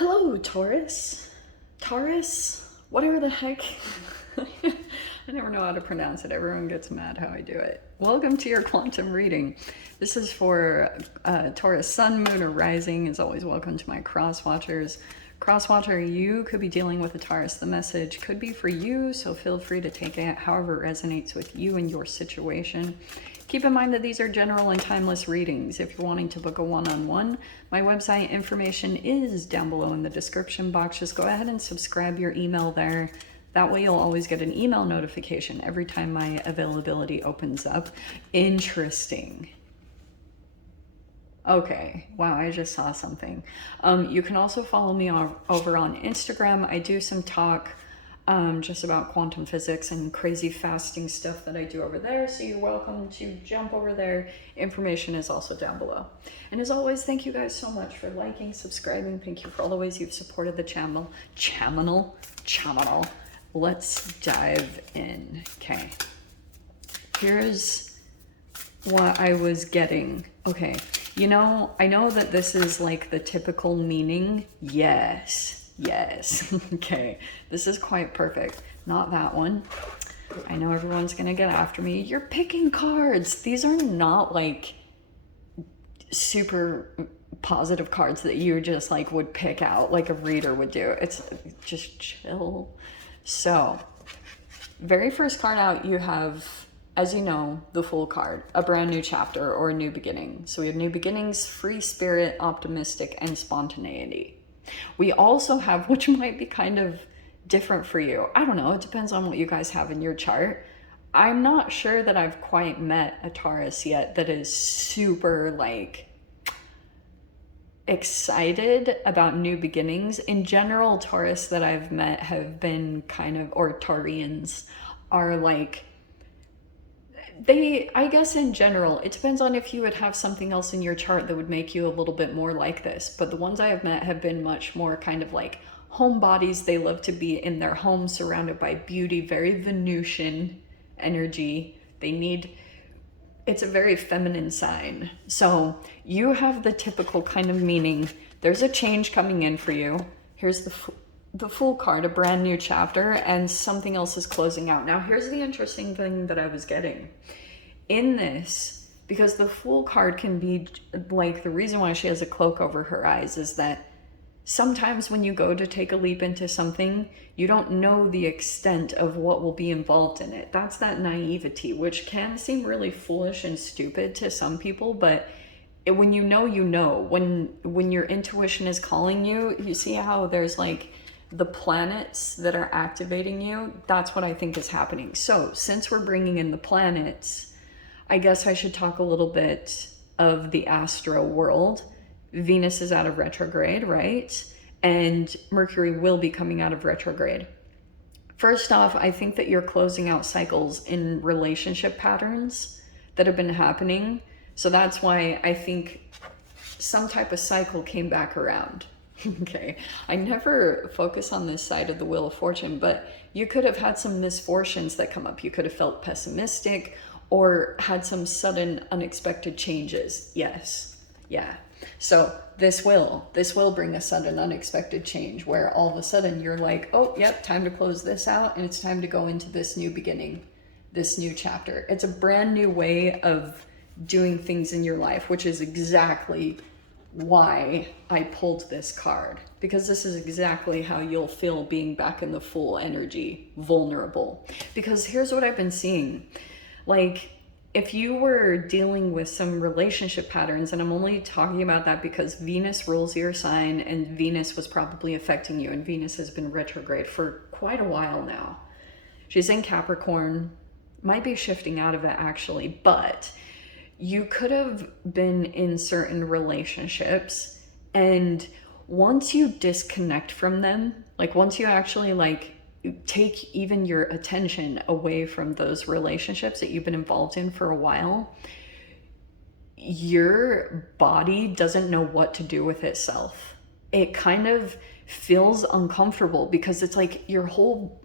Hello, Taurus. Taurus? Whatever the heck. I never know how to pronounce it. Everyone gets mad how I do it. Welcome to your quantum reading. This is for Taurus Sun, Moon, or Rising. As always, welcome to my cross watchers. Crosswatcher, you could be dealing with a Taurus. The message could be for you, so feel free to take it however it resonates with you and your situation. Keep in mind that these are general and timeless readings. If you're wanting to book a one-on-one, my website information is down below in the description box. Just go ahead and subscribe your email there. That way you'll always get an email notification every time my availability opens up. Interesting. Okay, wow, I just saw something. You can also follow me over on Instagram. I do some talk just about quantum physics and crazy fasting stuff that I do over there, so you're welcome to jump over there. Information is also down below. And as always, thank you guys so much for liking, subscribing. Thank you for all the ways you've supported the channel. Let's dive in. Okay, here's what I was getting. Okay, you know, I know that this is like the typical meaning. Yes. Okay, this is quite perfect. Not that one. I know everyone's gonna get after me. You're picking cards. These are not like super positive cards that you just like would pick out like a reader would do. It's just chill. So, very first card out, you have, as you know, the Fool card, a brand new chapter or a new beginning. So we have new beginnings, free spirit, optimistic, and spontaneity. We also have, which might be kind of different for you, I don't know, it depends on what you guys have in your chart. I'm not sure that I've quite met a Taurus yet that is super like excited about new beginnings. In general, Taurus that I've met have been kind of, or Taurians are like, I guess in general, it depends on if you would have something else in your chart that would make you a little bit more like this. But the ones I have met have been much more kind of like homebodies. They love to be in their home surrounded by beauty, very Venusian energy. It's a very feminine sign. So you have the typical kind of meaning. There's a change coming in for you. Here's the Fool card, a brand new chapter, and something else is closing out. Now, here's the interesting thing that I was getting. In this, because the Fool card can be like, the reason why she has a cloak over her eyes is that sometimes when you go to take a leap into something, you don't know the extent of what will be involved in it. That's that naivety, which can seem really foolish and stupid to some people, but when you know, you know. When your intuition is calling you, you see how there's like the planets that are activating you. That's what I think is happening. So since we're bringing in the planets, I guess I should talk a little bit of the astro world. Venus is out of retrograde, right? And Mercury will be coming out of retrograde. First off, I think that you're closing out cycles in relationship patterns that have been happening. So that's why I think some type of cycle came back around. Okay, I never focus on this side of the Wheel of Fortune, but you could have had some misfortunes that come up. You could have felt pessimistic or had some sudden unexpected changes. Yes, yeah. So this will bring a sudden unexpected change where all of a sudden you're like, oh, yep, time to close this out and it's time to go into this new beginning, this new chapter. It's a brand new way of doing things in your life, which is exactly why I pulled this card, because this is exactly how you'll feel being back in the Fool energy, vulnerable. Because here's what I've been seeing. Like, if you were dealing with some relationship patterns, and I'm only talking about that because Venus rules your sign and Venus was probably affecting you, and Venus has been retrograde for quite a while now. She's in Capricorn, might be shifting out of it actually, but you could have been in certain relationships, and once you disconnect from them, like once you actually like take even your attention away from those relationships that you've been involved in for a while, your body doesn't know what to do with itself. It kind of feels uncomfortable because it's like your whole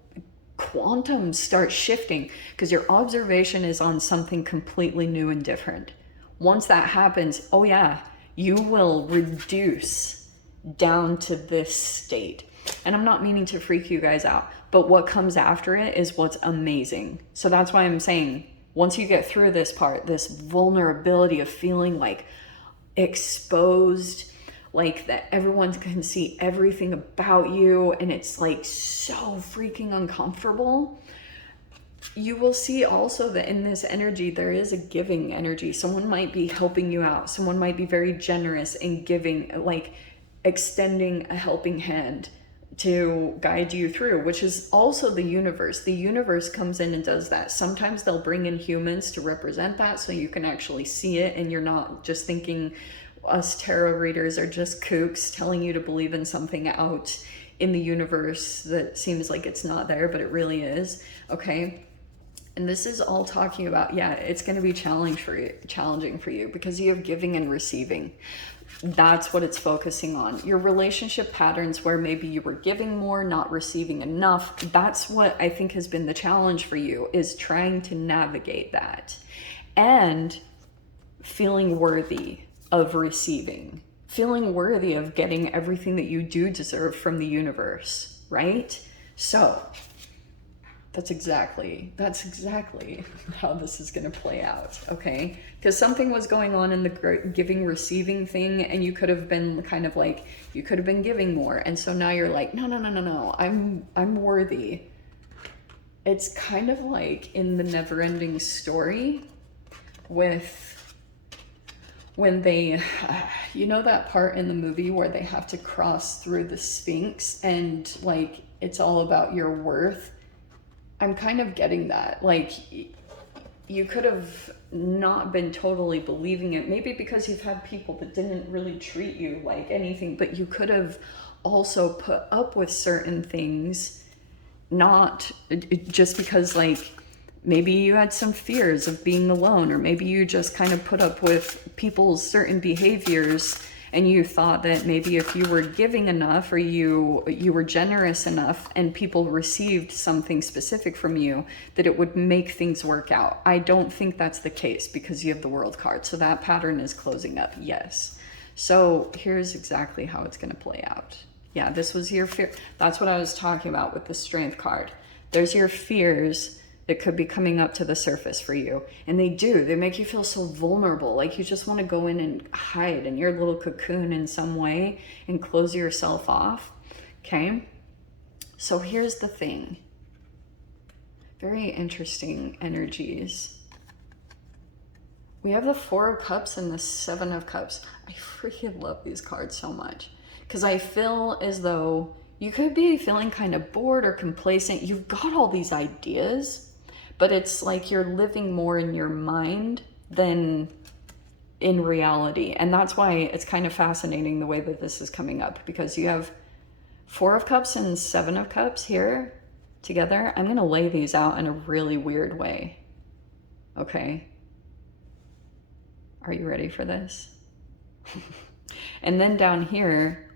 quantum starts shifting because your observation is on something completely new and different. Once that happens, oh yeah, you will reduce down to this state. And I'm not meaning to freak you guys out, but what comes after it is what's amazing. So that's why I'm saying, once you get through this part, this vulnerability of feeling like exposed, like that everyone can see everything about you, and it's like so freaking uncomfortable, you will see also that in this energy, there is a giving energy. Someone might be helping you out. Someone might be very generous in giving, like extending a helping hand to guide you through, which is also the universe. The universe comes in and does that. Sometimes they'll bring in humans to represent that so you can actually see it, and you're not just thinking us tarot readers are just kooks telling you to believe in something out in the universe that seems like it's not there, but it really is. Okay. And this is all talking about, yeah, it's going to be challenging for you because you have giving and receiving. That's what it's focusing on. Your relationship patterns where maybe you were giving more, not receiving enough. That's what I think has been the challenge for you, is trying to navigate that and feeling worthy of receiving, feeling worthy of getting everything that you do deserve from the universe, right? So that's exactly how this is going to play out, okay? Because something was going on in the giving receiving thing, and you could have been kind of like, you could have been giving more, and so now you're like, no, I'm worthy. It's kind of like in the Never-Ending Story with when they, you know that part in the movie where they have to cross through the Sphinx and like it's all about your worth. I'm kind of getting that. Like, you could have not been totally believing it, maybe because you've had people that didn't really treat you like anything, but you could have also put up with certain things, not just because like maybe you had some fears of being alone, or maybe you just kind of put up with people's certain behaviors, and you thought that maybe if you were giving enough, or you were generous enough and people received something specific from you, that it would make things work out. I don't think that's the case because you have the World card. So that pattern is closing up, yes. So here's exactly how it's going to play out. Yeah, this was your fear. That's what I was talking about with the Strength card. There's your fears that could be coming up to the surface for you. And they make you feel so vulnerable. Like you just want to go in and hide in your little cocoon in some way and close yourself off. Okay. So here's the thing. Very interesting energies. We have the Four of Cups and the Seven of Cups. I freaking love these cards so much because I feel as though you could be feeling kind of bored or complacent. You've got all these ideas, but it's like you're living more in your mind than in reality. And that's why it's kind of fascinating the way that this is coming up, because you have Four of Cups and Seven of Cups here together. I'm going to lay these out in a really weird way. Okay. Are you ready for this? And then down here,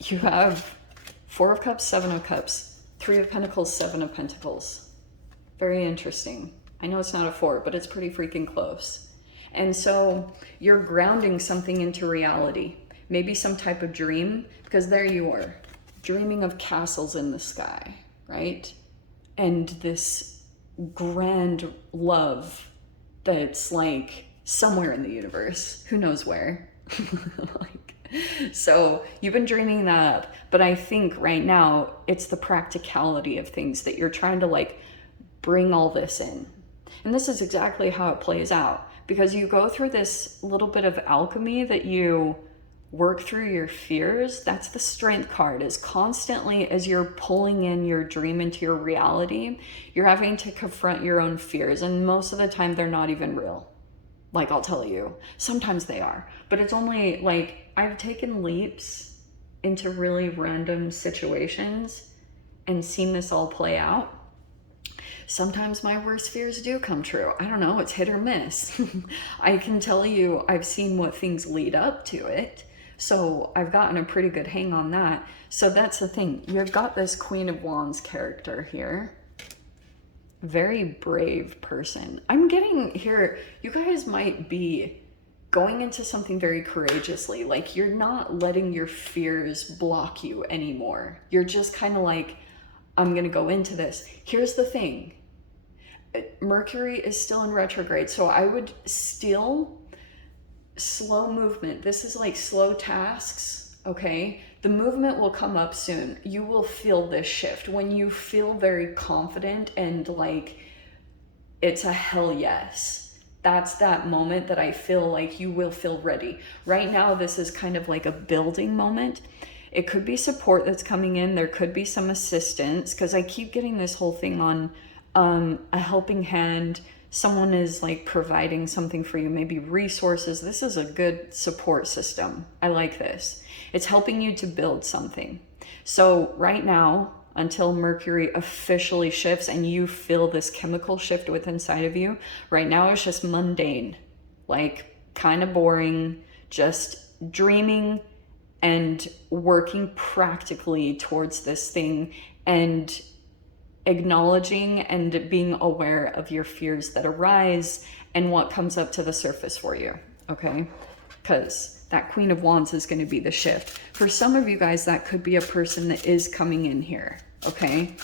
you have Four of Cups, Seven of Cups, Three of Pentacles, Seven of Pentacles. Very interesting. I know it's not a four, but it's pretty freaking close. And so you're grounding something into reality. Maybe some type of dream, because there you are, dreaming of castles in the sky, right? And this grand love that's like somewhere in the universe. Who knows where? So you've been dreaming that up, but I think right now it's the practicality of things that you're trying to like bring all this in. And this is exactly how it plays out, because you go through this little bit of alchemy that you work through your fears. That's the Strength card, is constantly as you're pulling in your dream into your reality, you're having to confront your own fears. And most of the time they're not even real. Like, I'll tell you, sometimes they are, but it's only like I've taken leaps into really random situations and seen this all play out. Sometimes my worst fears do come true. I don't know, it's hit or miss. I can tell you I've seen what things lead up to it. So I've gotten a pretty good hang on that. So that's the thing. You've got this Queen of Wands character here. Very brave person. I'm getting here, you guys might be going into something very courageously. Like, you're not letting your fears block you anymore. You're just kind of like, I'm going to go into this. Here's the thing. Mercury is still in retrograde, so I would still slow movement. This is like slow tasks, okay? The movement will come up soon. You will feel this shift when you feel very confident and like it's a hell yes. That's that moment that I feel like you will feel ready. Right now, this is kind of like a building moment. It could be support that's coming in. There could be some assistance, because I keep getting this whole thing on a helping hand. Someone is like providing something for you, maybe resources. This is a good support system. I like this. It's helping you to build something. So right now, until Mercury officially shifts and you feel this chemical shift within inside of you, right now it's just mundane, like kind of boring, just dreaming and working practically towards this thing and acknowledging and being aware of your fears that arise and what comes up to the surface for you, okay? Because that Queen of Wands is going to be the shift. For some of you guys, that could be a person that is coming in here, okay?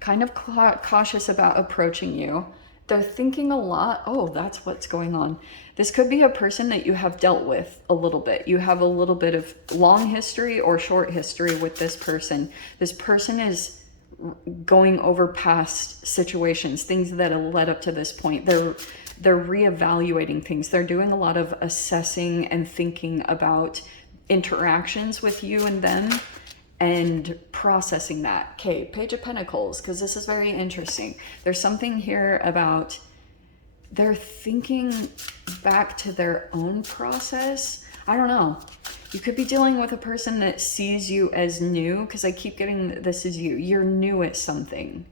Kind of cautious about approaching you. They're thinking a lot. Oh, that's what's going on. This could be a person that you have dealt with a little bit. You have a little bit of long history or short history with this person. This person is going over past situations, things that have led up to this point. They're reevaluating things. They're doing a lot of assessing and thinking about interactions with you and them and processing that. Okay, Page of Pentacles, because this is very interesting. There's something here about they're thinking back to their own process. I don't know. You could be dealing with a person that sees you as new, because I keep getting this is you. You're new at something,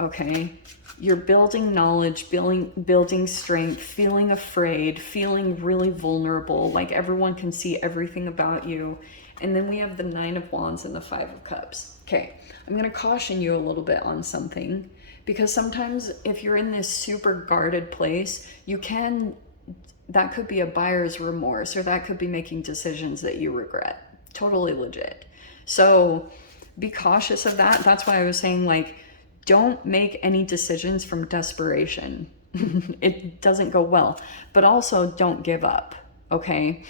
okay? You're building knowledge, building strength, feeling afraid, feeling really vulnerable, like everyone can see everything about you. And then we have the Nine of Wands and the Five of Cups. Okay, I'm going to caution you a little bit on something, because sometimes if you're in this super guarded place, that could be a buyer's remorse, or that could be making decisions that you regret. Totally legit. So be cautious of that. That's why I was saying, like, don't make any decisions from desperation. It doesn't go well. But also don't give up, okay?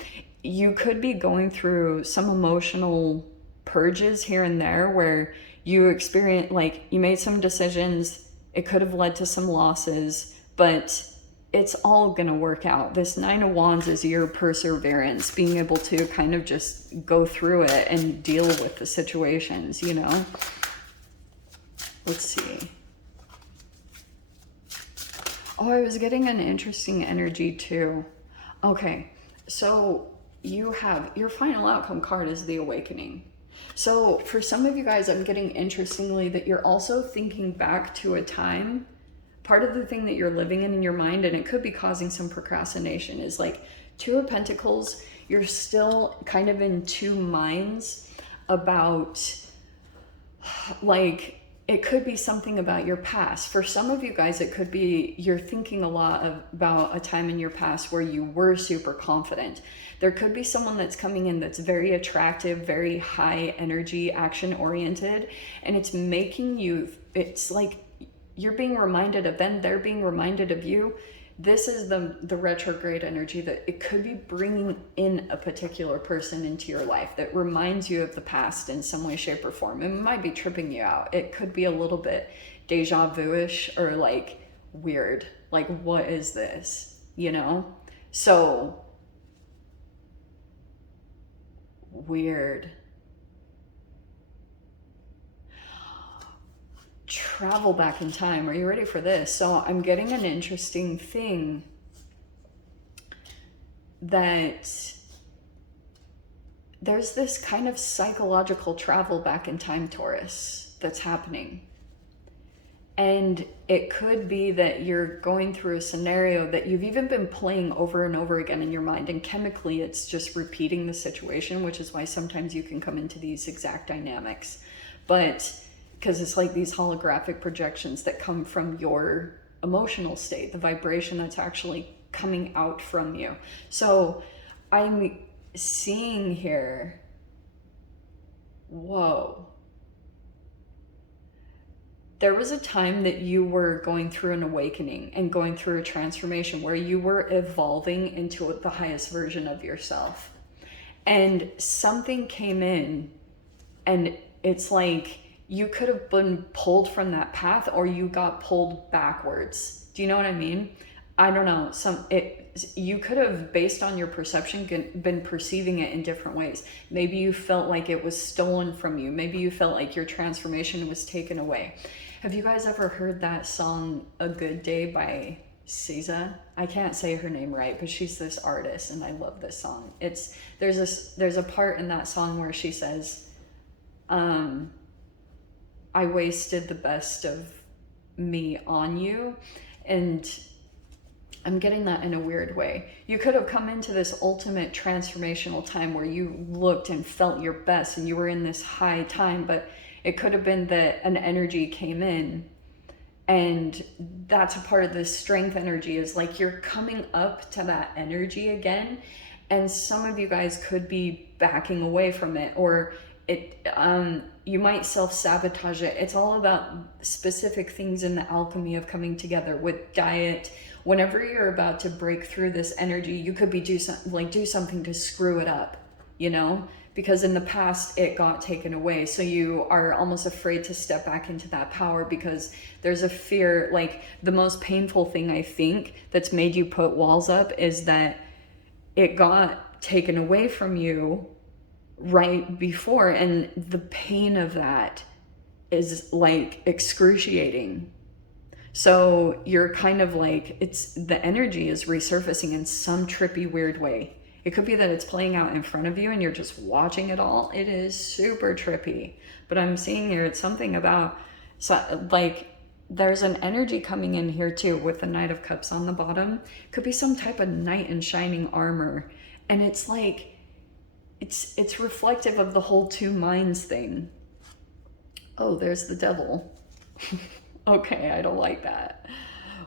You could be going through some emotional purges here and there where you experience, like, you made some decisions. It could have led to some losses, but it's all gonna work out. This Nine of Wands is your perseverance, being able to kind of just go through it and deal with the situations, you know? Let's see. Oh, I was getting an interesting energy too. Okay, so you have your final outcome card is the Awakening. So for some of you guys, I'm getting interestingly that you're also thinking back to a time. Part of the thing that you're living in your mind, and it could be causing some procrastination, is like Two of Pentacles. You're still kind of in two minds about, like, it could be something about your past. For some of you guys, it could be you're thinking a lot about a time in your past where you were super confident. There could be someone that's coming in that's very attractive, very high energy, action oriented, and it's making you, it's like you're being reminded of them, they're being reminded of you. This is the retrograde energy that it could be bringing in a particular person into your life that reminds you of the past in some way, shape, or form. It might be tripping you out. It could be a little bit deja vu-ish or like weird. Like, what is this? You know? So, weird. Travel back in time. Are you ready for this? So I'm getting an interesting thing that there's this kind of psychological travel back in time, Taurus, that's happening. And it could be that you're going through a scenario that you've even been playing over and over again in your mind, and chemically it's just repeating the situation, which is why sometimes you can come into these exact dynamics. But because it's like these holographic projections that come from your emotional state, the vibration that's actually coming out from you. So I'm seeing here, whoa. There was a time that you were going through an awakening and going through a transformation where you were evolving into the highest version of yourself. And something came in, and it's like you could have been pulled from that path, or you got pulled backwards. Do you know what I mean? I don't know. You could have, based on your perception, been perceiving it in different ways. Maybe you felt like it was stolen from you. Maybe you felt like your transformation was taken away. Have you guys ever heard that song, A Good Day by SZA? I can't say her name right, but she's this artist, and I love this song. There's a part in that song where she says, I wasted the best of me on you. And I'm getting that in a weird way. You could have come into this ultimate transformational time where you looked and felt your best and you were in this high time, but it could have been that an energy came in, and that's a part of this strength energy, is like you're coming up to that energy again, and some of you guys could be backing away from it, or you might self-sabotage it. It's all about specific things in the alchemy of coming together with diet. Whenever you're about to break through this energy, you could be do something to screw it up, you know, because in the past it got taken away. So you are almost afraid to step back into that power because there's a fear. Like, the most painful thing I think that's made you put walls up is that it got taken away from you right before, and the pain of that is like excruciating. So you're kind of like, the energy is resurfacing in some trippy weird way. It could be that it's playing out in front of you and you're just watching it all. It is super trippy. But I'm seeing here, it's something about, like, there's an energy coming in here too with the Knight of Cups on the bottom. Could be some type of knight in shining armor. And it's like, it's reflective of the whole two minds thing. Oh, there's the devil. Okay, I don't like that.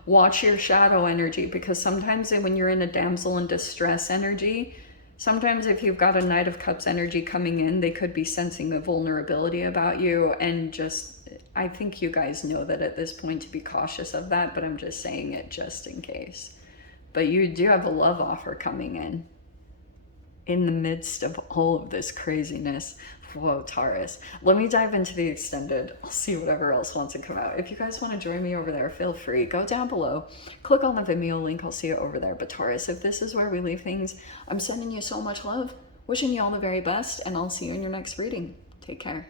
Watch your shadow energy, because sometimes when you're in a damsel in distress energy, sometimes if you've got a Knight of Cups energy coming in, they could be sensing a vulnerability about you. And just, I think you guys know that at this point to be cautious of that, but I'm just saying it just in case. But you do have a love offer coming in the midst of all of this craziness. Whoa, Taurus. Let me dive into the extended. I'll see whatever else wants to come out. If you guys want to join me over there, feel free. Go down below. Click on the Vimeo link. I'll see you over there. But Taurus, if this is where we leave things, I'm sending you so much love. Wishing you all the very best, and I'll see you in your next reading. Take care.